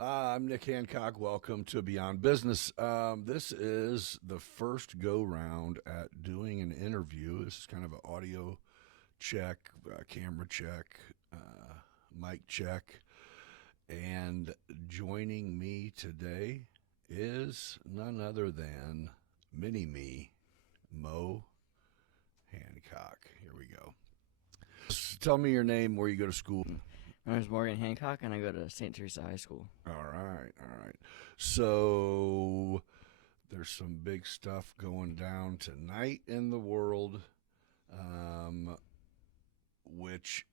I'm Nick Hancock. Welcome to Beyond Business. This is the first go round at doing an interview. This is kind of an audio check, camera check, mic check. And joining me today is none other than Mini Me, Mo Hancock. Here we go. Tell me your name, where you go to school. My name is Morgan Hancock, and I go to St. Teresa High School. All right. So there's some big stuff going down tonight in the world, which,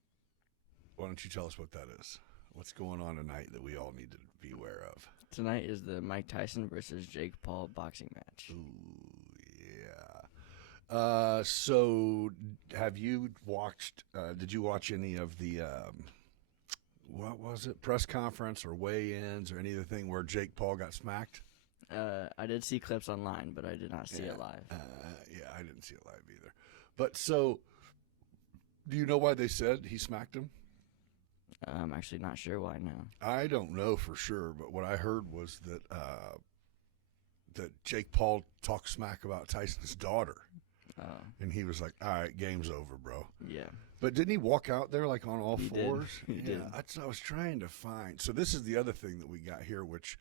why don't you tell us what that is? What's going on tonight that we all need to be aware of? Tonight is the Mike Tyson versus Jake Paul boxing match. Ooh, yeah. So have you watched, did you watch any of the, what was it, press conference or weigh-ins or anything where Jake Paul got smacked? I did see clips online, but I did not see it live. Yeah, I didn't see it live either. But so, do you know why they said he smacked him? I'm actually not sure why now. I don't know for sure, but what I heard was that that Jake Paul talked smack about Tyson's daughter. And he was like, all right, game's over, bro. Yeah. But didn't he walk out there like on all fours? He did. That's what I was trying to find. So this is the other thing that we got here, which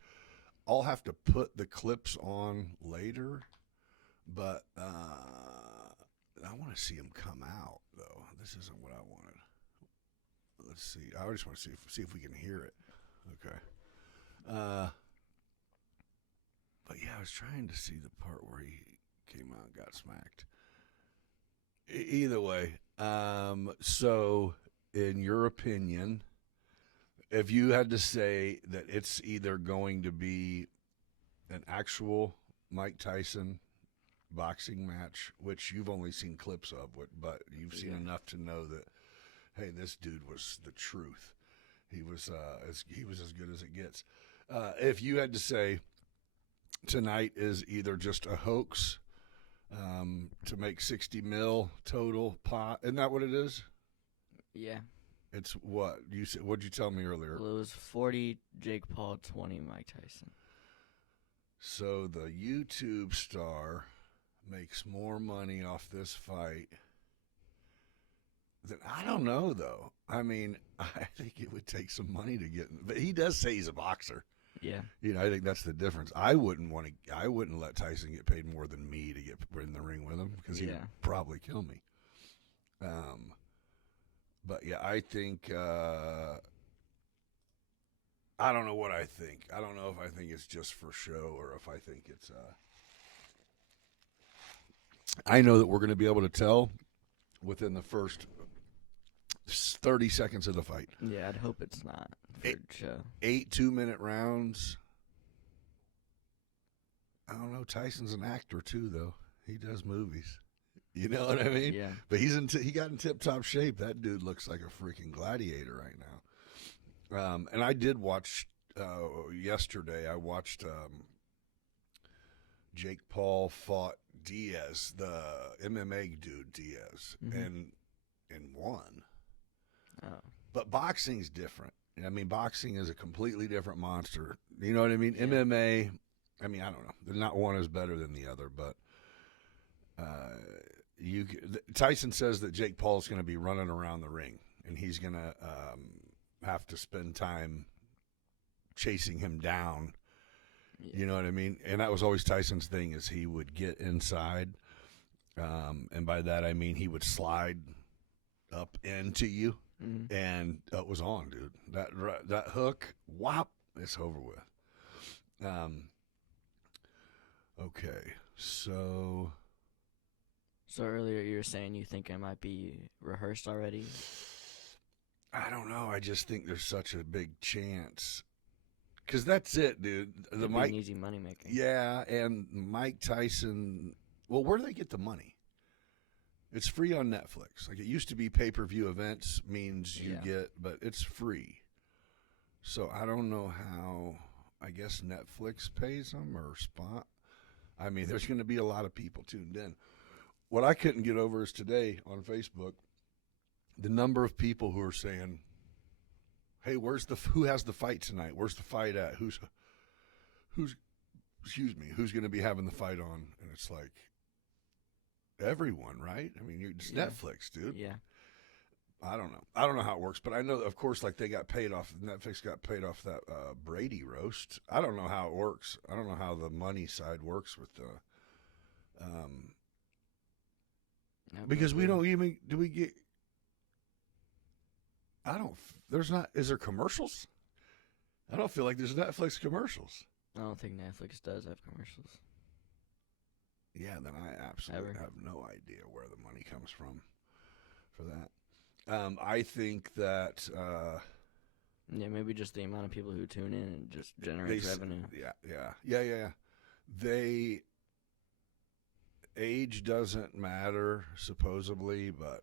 I'll have to put the clips on later. But I want to see him come out, though. This isn't what I wanted. Let's see. I just want to see if we can hear it. Okay. But yeah, I was trying to see the part where he came out and got smacked. Either way, so in your opinion, if you had to say that it's either going to be an actual Mike Tyson boxing match, which you've only seen clips of, but you've seen enough to know that, hey, this dude was the truth. He was as good as it gets. If you had to say tonight is either just a hoax to make 60 mil total pot. Isn't that what it is? Yeah. It's what you said. What'd you tell me earlier? Well, it was 40 Jake Paul, 20 Mike Tyson. So the YouTube star makes more money off this fight than, I don't know, though. I mean, I think it would take some money to get, but he does say he's a boxer. Yeah. I think that's the difference. I wouldn't let Tyson get paid more than me to get in the ring with him because he would probably kill me. But yeah, I think I don't know what I think. I don't know if I think it's just for show or if I think it's. I know that we're going to be able to tell within the first 30 seconds of the fight. Yeah, I'd hope it's not for show. 8 2-minute rounds. I don't know. Tyson's an actor too, though. He does movies. You know what I mean? Yeah. But he got in tip-top shape. That dude looks like a freaking gladiator right now. And I did watch yesterday. I watched Jake Paul fought Diaz, the MMA dude Diaz, and won. Oh. But boxing's different. I mean, boxing is a completely different monster. You know what I mean? Yeah. MMA, I mean, I don't know. They're not one is better than the other, but Tyson says that Jake Paul's going to be running around the ring, and he's going to have to spend time chasing him down. Yeah. You know what I mean? And that was always Tyson's thing, is he would get inside, and by that I mean he would slide up into you. And it was on, dude. That hook, whop, it's over with. Okay, so earlier you were saying you think it might be rehearsed already? I don't know. I just think there's such a big chance. Because that's it, dude. The Mike, an easy moneymaker. Yeah, and Mike Tyson. Well, where do they get the money? It's free on Netflix. Like, it used to be pay-per-view events means you get, but it's free. So I don't know how. I guess Netflix pays them or Spot. I mean, there's going to be a lot of people tuned in. What I couldn't get over is today on Facebook, the number of people who are saying, hey, who has the fight tonight? Where's the fight at? Who's excuse me, who's going to be having the fight on? And it's like everyone, right? I mean, it's Netflix, dude. Yeah. I don't know. I don't know how it works, but I know, of course, like they got paid off. Netflix got paid off that Brady roast. I don't know how it works. I don't know how the money side works with the. Because we don't even do we get. I don't. There's not. Is there commercials? I don't feel like there's Netflix commercials. I don't think Netflix does have commercials. Yeah, then I absolutely have no idea where the money comes from for that. I think that yeah, maybe just the amount of people who tune in and just generates revenue. Yeah. Age doesn't matter supposedly, but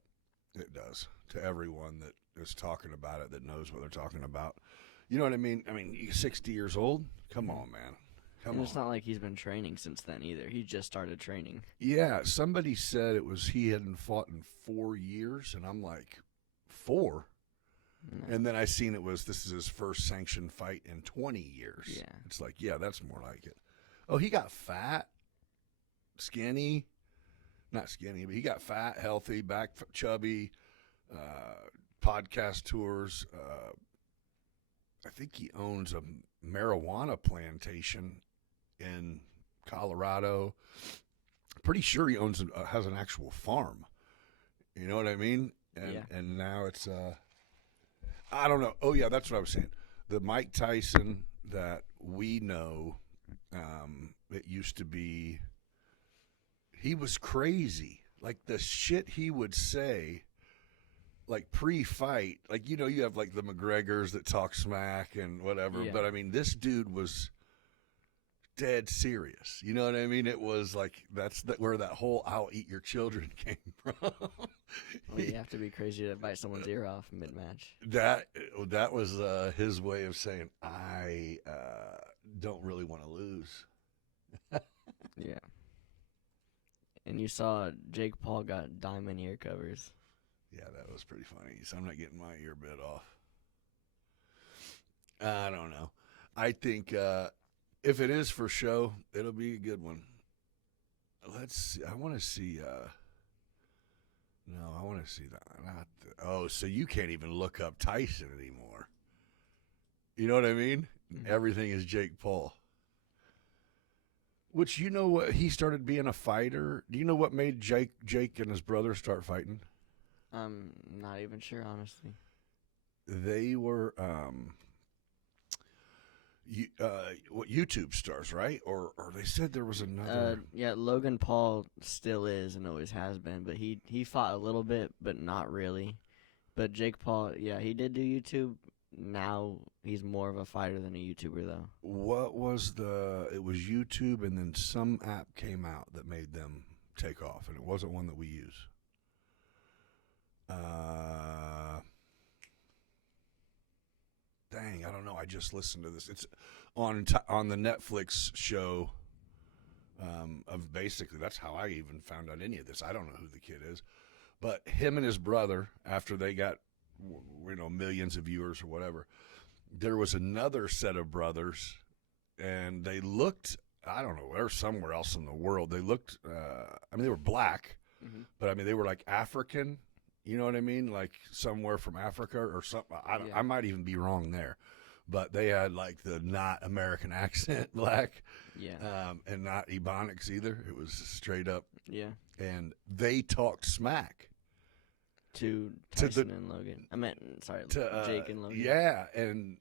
it does to everyone that is talking about it, that knows what they're talking about. You know what I mean? I mean, you're 60 years old. Come on, man. Come on. It's not like he's been training since then either. He just started training. Yeah, somebody said it was he hadn't fought in 4 years, and I'm like, 4? No. And then I seen this is his first sanctioned fight in 20 years. Yeah. It's like, yeah, that's more like it. Oh, he got fat, skinny. Not skinny, but he got fat, healthy, back chubby, podcast tours. I think he owns a marijuana plantation in Colorado. Pretty sure he has an actual farm. You know what I mean? And now it's I don't know. Oh yeah, that's what I was saying. The Mike Tyson that we know, it used to be. He was crazy. Like the shit he would say, like pre-fight. Like, you know, you have like the McGregors that talk smack and whatever. Yeah. But I mean, this dude was dead serious. You know what I mean? It was like where that whole "I'll eat your children" came from. Well, you have to be crazy to bite someone's ear off mid-match. That was his way of saying, I don't really want to lose. Yeah. And you saw Jake Paul got diamond ear covers. Yeah, that was pretty funny. So I'm not getting my ear bit off. I don't know. I think if it is for show, it'll be a good one. Let's see. I want to see. No, I want to see that. So you can't even look up Tyson anymore. You know what I mean? Mm-hmm. Everything is Jake Paul. Which, you know what, he started being a fighter. Do you know what made Jake and his brother start fighting? I'm not even sure, honestly. They were YouTube stars, right? Or they said there was another. Yeah, Logan Paul still is and always has been, but he fought a little bit, but not really. But Jake Paul, yeah, he did do YouTube. Now he's more of a fighter than a YouTuber, though. What was it was YouTube, and then some app came out that made them take off, and it wasn't one that we use. Dang, I don't know. I just listened to this. It's on the Netflix show. Of basically, that's how I even found out any of this. I don't know who the kid is, but him and his brother, after they got, millions of viewers or whatever, there was another set of brothers, and they looked, I don't know, they're somewhere else in the world. They looked, they were black, mm-hmm. but they were like African, you know what I mean? Like somewhere from Africa or something. I might even be wrong there, but they had like the not American accent black, and not Ebonics either. It was straight up. Yeah. And they talked smack. To Tyson and Logan. Jake and Logan. Yeah, and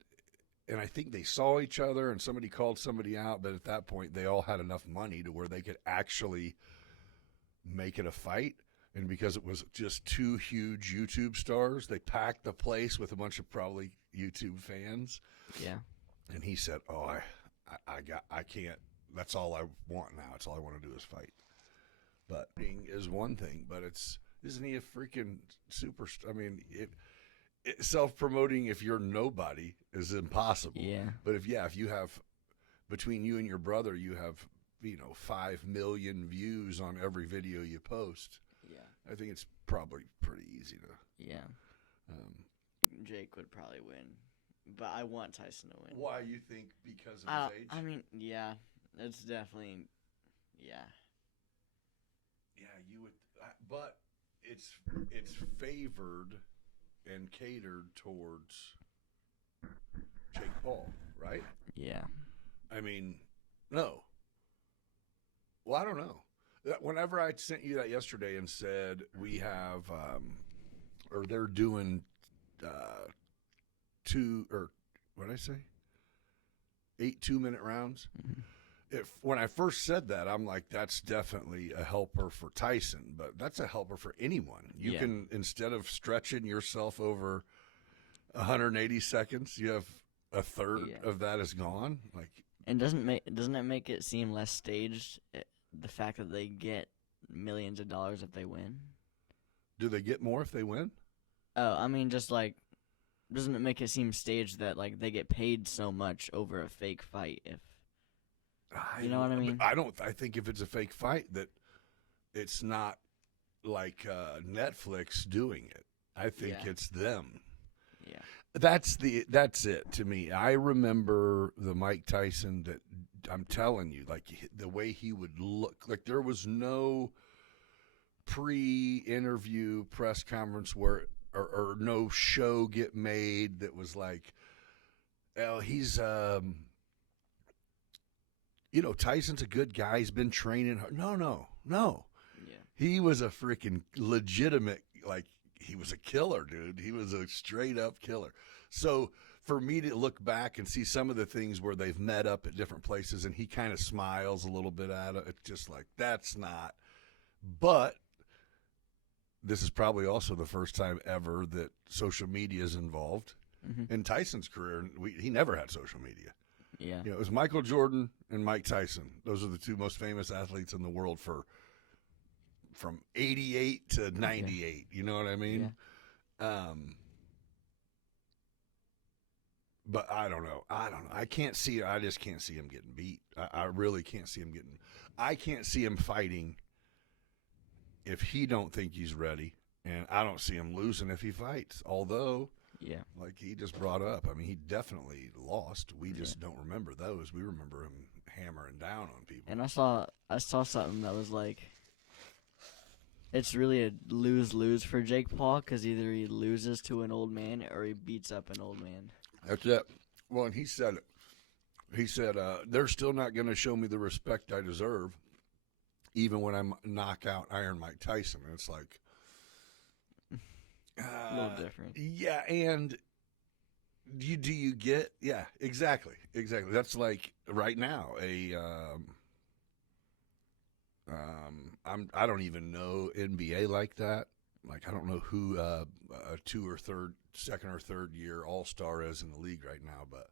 I think they saw each other, and somebody called somebody out, but at that point, they all had enough money to where they could actually make it a fight. And because it was just two huge YouTube stars, they packed the place with a bunch of probably YouTube fans. Yeah. And he said, "Oh, I can't. That's all I want now. That's all I want to do is fight." But is one thing, but isn't he a freaking superstar? Self-promoting if you're nobody is impossible. Yeah. But if you have, between you and your brother, you have, 5 million views on every video you post. Yeah. I think it's probably pretty easy to. Yeah. Jake would probably win. but I want Tyson to win. Why you think because of his age? I mean, yeah, it's definitely, yeah. Yeah, you would, but it's favored and catered towards Jake Paul, right? Yeah. I mean, no. Well, I don't know. Whenever I sent you that yesterday and said we have, or they're doing two, or what did I say? 8 2-minute rounds. Mm-hmm. When I first said that, I'm like, that's definitely a helper for Tyson, but that's a helper for anyone. You can, instead of stretching yourself over 180 seconds, you have a third of that is gone. Like, and doesn't it make it seem less staged? The fact that they get millions of dollars if they win. Do they get more if they win? Oh, I mean, just like, doesn't it make it seem staged that like they get paid so much over a fake fight? If you know what I mean? I think if it's a fake fight, that it's not like Netflix doing it. I think it's them. Yeah. That's it to me. I remember the Mike Tyson that I'm telling you, like the way he would look, like there was no pre-interview press conference where or no show get made that was like, oh, he's Tyson's a good guy. He's been training hard. No. Yeah. He was a freaking legitimate, like, he was a killer, dude. He was a straight up killer. So for me to look back and see some of the things where they've met up at different places and he kind of smiles a little bit at it, it's just like, that's not. But this is probably also the first time ever that social media is involved. Mm-hmm. In Tyson's career, he never had social media. Yeah. It was Michael Jordan and Mike Tyson. Those are the two most famous athletes in the world from 88 to 98. You know what I mean? Yeah. But I don't know. I can't see. I just can't see him getting beat. I really can't see him getting. I can't see him fighting if he don't think he's ready, and I don't see him losing if he fights. Although, like he just brought up, I mean, he definitely lost. We just don't remember those. We remember him hammering down on people. And I saw something that was like, it's really a lose-lose for Jake Paul because either he loses to an old man or he beats up an old man. That's it. Well, and he said it. He said, they're still not going to show me the respect I deserve, even when I knock out Iron Mike Tyson. And it's like, a little different. Yeah, and do you get? Yeah, exactly. That's like right now I don't even know NBA like that. Like I don't know who a second or third year All-Star is in the league right now, but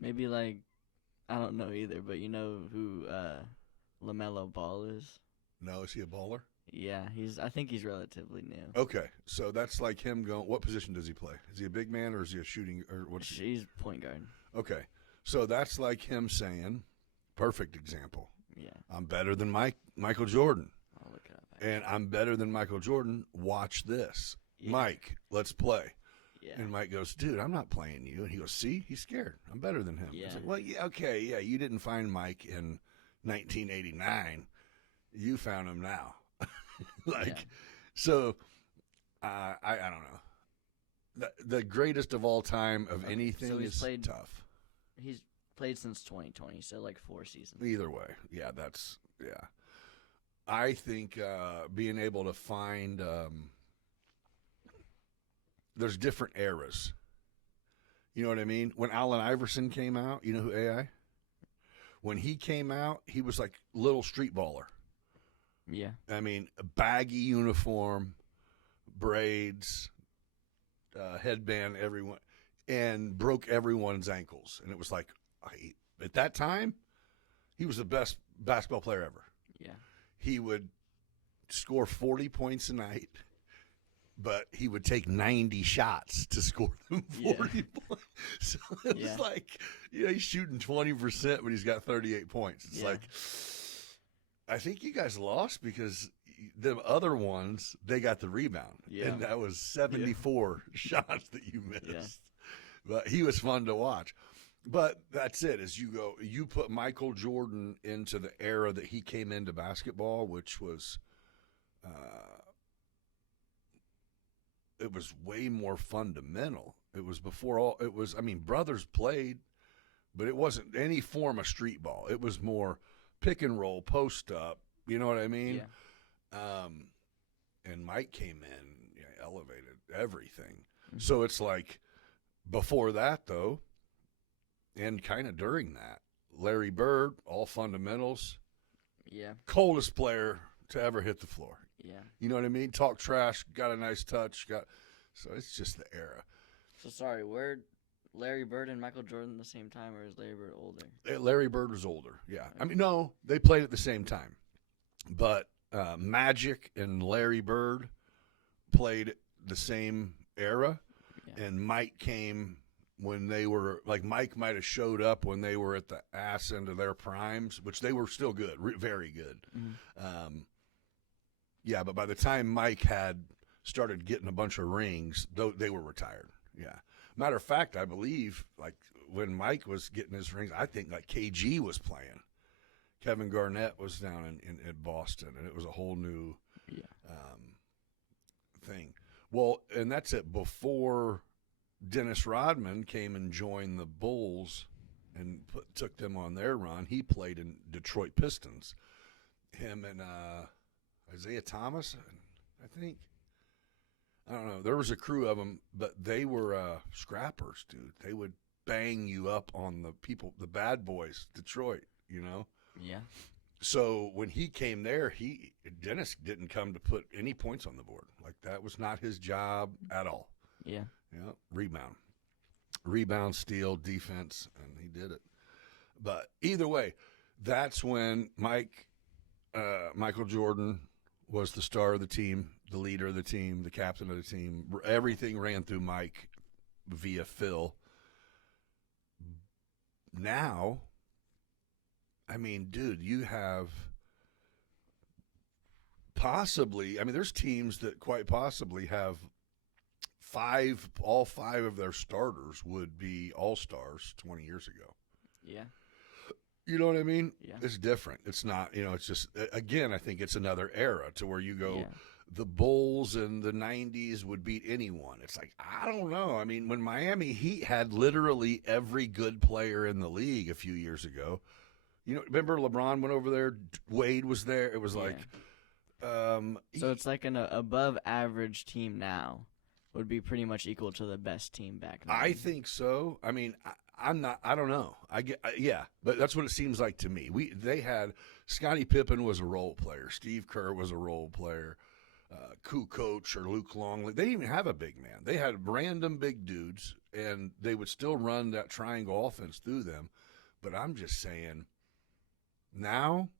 maybe like I don't know either. But you know who LaMelo Ball is? No, is he a baller? Yeah, I think he's relatively new. Okay, so that's like him going. What position does he play? Is he a big man or is he a shooting or what's he? He's point guard. Okay, so that's like him saying, perfect example. Yeah, I'm better than Michael Jordan. I'll look it up. And I'm better than Michael Jordan. Watch this, Mike. Let's play. Yeah. And Mike goes, dude, I'm not playing you. And he goes, see, he's scared. I'm better than him. Yeah. It's like, well, yeah, okay, yeah. You didn't find Mike in 1989. You found him now. So, I don't know. The greatest of all time of anything is tough. He's played since 2020, so like 4 seasons. Either way, yeah, I think being able to find there's different eras. You know what I mean? When Allen Iverson came out, you know who AI? When he came out, he was like little street baller. Yeah. I mean, a baggy uniform, braids, headband, everyone, and broke everyone's ankles. And it was like, at that time, he was the best basketball player ever. Yeah. He would score 40 points a night, but he would take 90 shots to score them 40 points. So it was like, he's shooting 20%, but he's got 38 points. It's like, I think you guys lost because the other ones, they got the rebound. Yeah. And that was 74 shots that you missed. Yeah. But he was fun to watch. But that's it. As you put Michael Jordan into the era that he came into basketball, which was, it was way more fundamental. It was brothers played, but it wasn't any form of street ball. It was more pick and roll, post up. You know what I mean? Yeah. And Mike came in, elevated everything. Mm-hmm. So it's like before that, though, and kind of during that, Larry Bird, all fundamentals. Yeah. Coldest player to ever hit the floor. Yeah. You know what I mean? Talk trash, got a nice touch. So it's just the era. So sorry, were Larry Bird and Michael Jordan the same time, or is Larry Bird older? Larry Bird was older, yeah. I mean, no, they played at the same time. But Magic and Larry Bird played the same era, and Mike came when they were, like, Mike might have showed up when they were at the ass end of their primes, which they were still good, very good. Mm-hmm. Yeah, but by the time Mike had started getting a bunch of rings, they were retired. Yeah. Matter of fact, I believe, like, when Mike was getting his rings, I think, like, KG was playing. Kevin Garnett was down in Boston, and it was a whole new thing. Well, and that's it. Before Dennis Rodman came and joined the Bulls and took them on their run, he played in Detroit Pistons. Him and Isaiah Thomas, I think. I don't know. There was a crew of them, but they were scrappers, dude. They would bang you up on the bad boys, Detroit, you know? Yeah. So when he came there, Dennis didn't come to put any points on the board. Like, that was not his job at all. Yeah. Yeah. Rebound, steal, defense, and he did it. But either way, that's when Michael Jordan was the star of the team, the leader of the team, the captain of the team. Everything ran through Mike via Phil. Now, I mean, dude, you have there's teams that quite possibly have all five of their starters would be all-stars 20 years ago. Yeah. You know what I mean? Yeah. It's different. It's not, it's just, again, I think it's another era to where you go, the Bulls in the 90s would beat anyone. It's like, I don't know. I mean, when Miami Heat had literally every good player in the league a few years ago, remember LeBron went over there, Wade was there. It was like, so it's like an above average team now would be pretty much equal to the best team back then. I think so. I mean, I don't know. But that's what it seems like to me. They had Scottie Pippen was a role player. Steve Kerr was a role player. Kukoc or Luke Longley. They didn't even have a big man. They had random big dudes, and they would still run that triangle offense through them. But I'm just saying, now,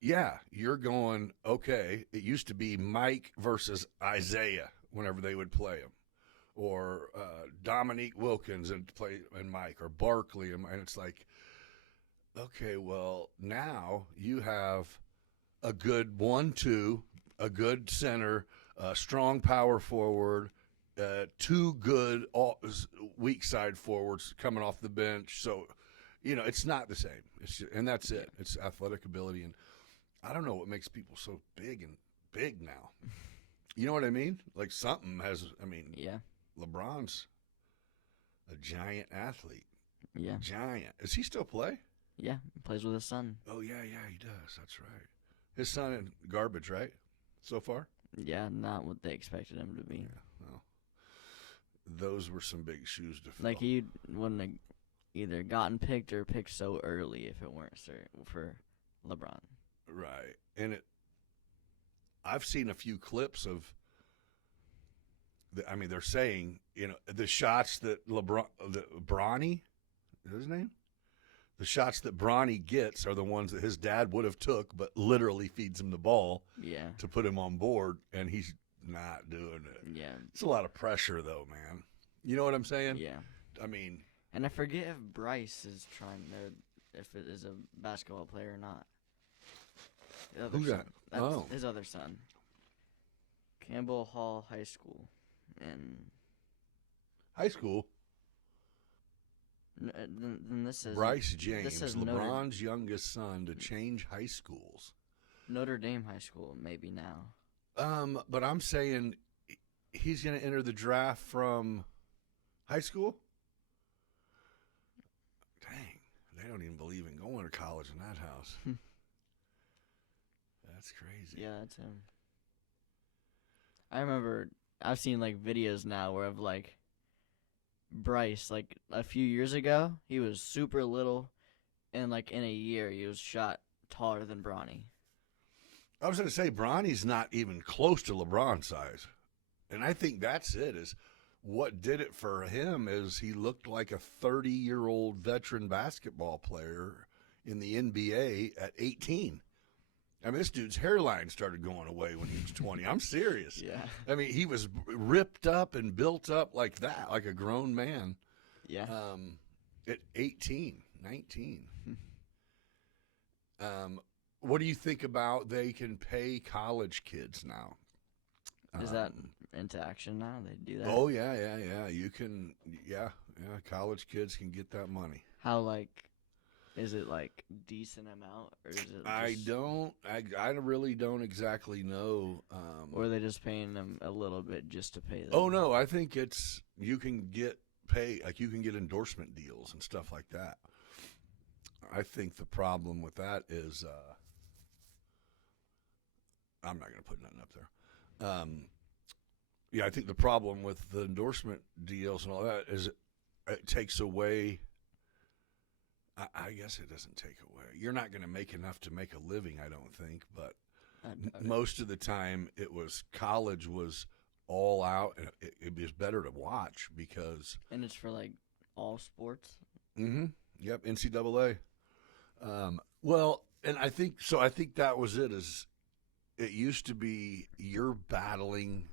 you're going, okay, it used to be Mike versus Isaiah whenever they would play him. Or Dominique Wilkins and Mike, or Barkley, and it's like, okay, well, now you have a good 1-2, a good center, a strong power forward, two good weak side forwards coming off the bench. So, it's not the same. And that's it. It's athletic ability, and I don't know what makes people so big now. You know what I mean? Like, something has. I mean, LeBron's a giant athlete. Yeah. Giant. Does he still play? Yeah, he plays with his son. Oh, yeah, he does. That's right. His son in garbage, right? So far? Yeah, not what they expected him to be. Yeah, well, those were some big shoes to fill. Like, he wouldn't have either gotten picked or picked so early if it weren't for LeBron. Right. And I've seen a few clips of, they're saying, the shots that Bronny, is his name? The shots that Bronny gets are the ones that his dad would have took, but literally feeds him the ball to put him on board, and he's not doing it. Yeah. It's a lot of pressure, though, man. You know what I'm saying? Yeah. I mean. And I forget if Bryce is if it is a basketball player or not. The other Who's son. that? That's Oh. his other son. Campbell Hall High School, and High school. then this is Bryce James, is LeBron's youngest son, to change high schools. Notre Dame High School maybe now. But I'm saying he's going to enter the draft from high school? Dang, they don't even believe in going to college in that house. That's crazy. Yeah, that's him. I remember I've seen like videos now where of like Bryce, like a few years ago, he was super little, and like in a year he was shot taller than Bronny. I was going to say, Bronny's not even close to LeBron size. And I think that's it, is what did it for him is he looked like a 30-year-old veteran basketball player in the NBA at 18. I mean, this dude's hairline started going away when he was 20. I'm serious. Yeah. I mean, he was ripped up and built up like that, like a grown man. Yeah. At 18, 19. What do you think about they can pay college kids now? Is that into action now? They do that? Oh, yeah. You can, yeah. College kids can get that money. How, like, is it like decent amount, or is it? I really don't exactly know. Or are they just paying them a little bit just to pay them? Oh no, I think you can get you can get endorsement deals and stuff like that. I think the problem with that is I'm not going to put nothing up there. Yeah, I think the problem with the endorsement deals and all that is it takes away. I guess it doesn't take away. You're not going to make enough to make a living, I don't think. But most of the time, college was all out, and it was better to watch because. And it's for like all sports. Mm-hmm. Yep. NCAA. Well, and I think so. I think that was it. Is it used to be you're battling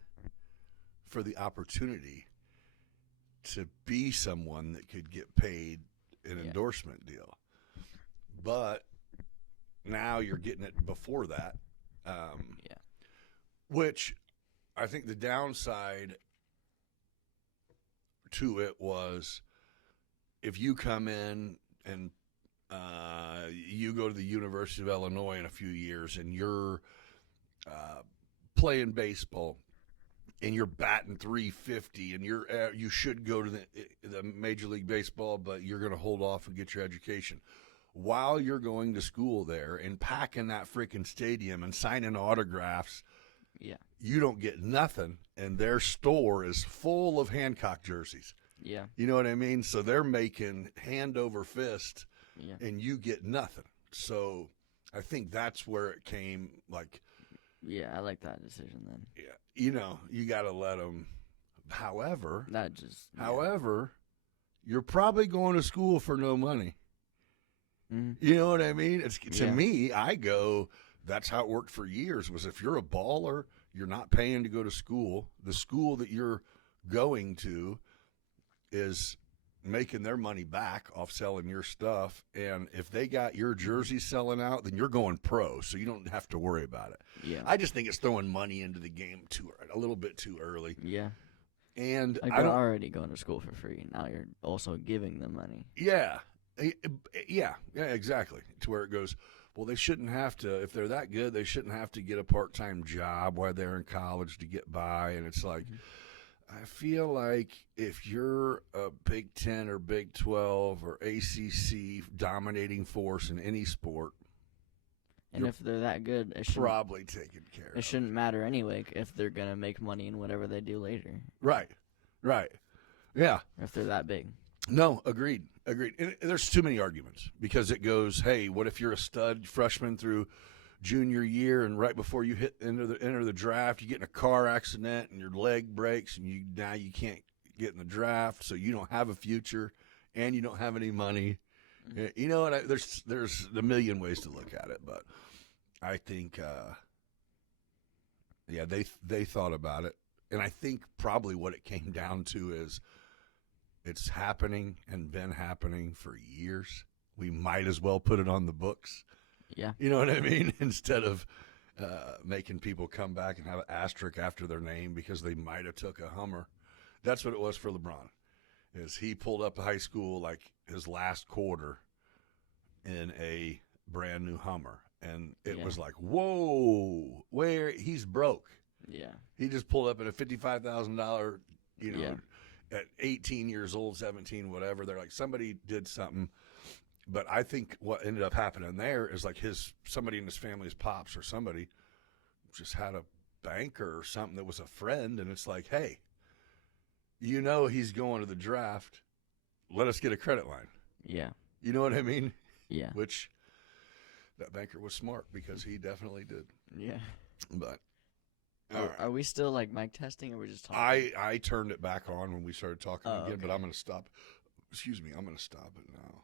for the opportunity to be someone that could get paid an endorsement deal, but now you're getting it before that. Which I think the downside to it was if you come in and you go to the University of Illinois in a few years and you're playing baseball and you're batting 350 and you should go to the Major League Baseball, but you're going to hold off and get your education. While you're going to school there and packing that freaking stadium and signing autographs, you don't get nothing, and their store is full of Hancock jerseys. Yeah. You know what I mean? So they're making hand over fist, and you get nothing. So I think that's where it came, like. Yeah, I like that decision then. Yeah, you got to let them. However, however, you're probably going to school for no money. Mm-hmm. You know what I mean? To me, I go. That's how it worked for years. Was if you're a baller, you're not paying to go to school. The school that you're going to is making their money back off selling your stuff, and if they got your jersey selling out, then you're going pro, so you don't have to worry about it. Yeah, I just think it's throwing money into the game a little bit too early. Yeah, and like they're already going to school for free. Now you're also giving them money. Yeah, exactly. To where it goes. Well, they shouldn't have to. If they're that good, they shouldn't have to get a part-time job while they're in college to get by. And it's like. Mm-hmm. I feel like if you're a Big 10 or Big 12 or ACC dominating force in any sport, and if they're that good, it probably taken care of. It shouldn't matter anyway if they're gonna make money in whatever they do later. Right, yeah. If they're that big. No, agreed. And there's too many arguments because it goes, hey, what if you're a stud freshman through junior year, and right before you enter the draft, you get in a car accident and your leg breaks, and now you can't get in the draft, so you don't have a future, and you don't have any money. Mm-hmm. You know what? There's a million ways to look at it, but I think, they thought about it, and I think probably what it came down to is it's happening and been happening for years. We might as well put it on the books. Yeah. You know what I mean? Instead of making people come back and have an asterisk after their name because they might have took a Hummer. That's what it was for LeBron. Is he pulled up to high school like his last quarter in a brand new Hummer, and it was like, whoa, where he's broke. Yeah. He just pulled up in a $55,000, Yeah. at 18 years old, 17, whatever. They're like, somebody did something. But I think what ended up happening there is like somebody in his family's pops or somebody just had a banker or something that was a friend, and it's like, hey, he's going to the draft. Let us get a credit line. Yeah. You know what I mean? Yeah. Which that banker was smart because he definitely did. Yeah. But Are we still like mic testing, or we're just talking? I turned it back on when we started talking again, okay. but I'm going to stop. Excuse me, I'm going to stop it now.